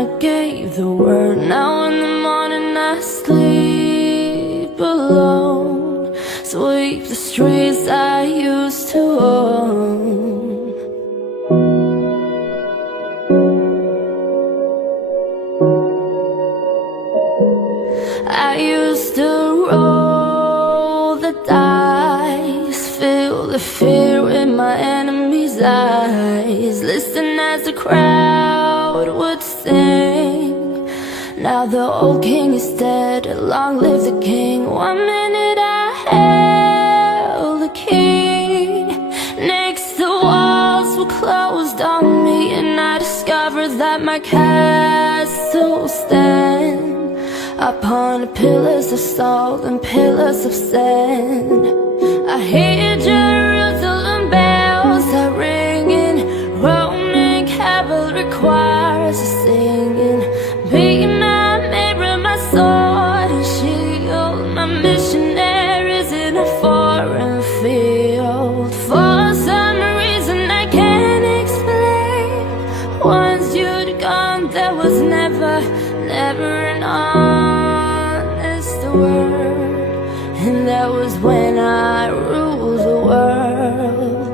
I gave the word. Now in the morning I sleep alone, sweep the streets I used to own. I used to roll the dice, feel the fear in my enemy's eyes, listen as the crowd would sing. Now the old king is dead, long live the king. 1 minute I held the key, next the walls were closed on me, and I discovered that my castle stands upon pillars of salt and pillars of sand. I hear Jerusalem bells are ringing, Roman cavalry choirs are singing. Be my mirror, my sword and shield, my missionaries in a foreign field. For some reason I can't explain, once you'd gone there was never an honest word, and that was when I ruled the world.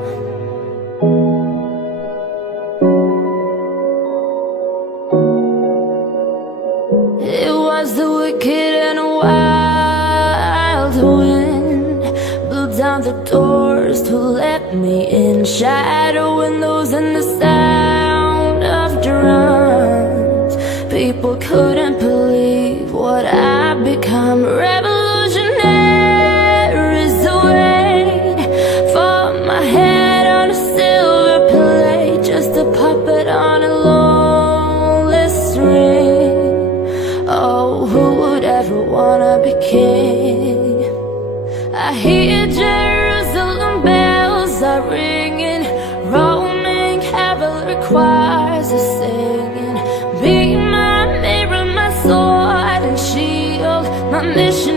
It was the wicked and a wild wind blew down the doors to let me in, shadow windows and the sound of drums. People couldn't believe what I'd become. Revolutionaries wait for my head on a silver plate, just a puppet on a lonely string. Oh, who would ever wanna be king? I hear Jerusalem bells are ringing, Roman cavalry choirs are singing. Be my mirror, my sword and shield, my mission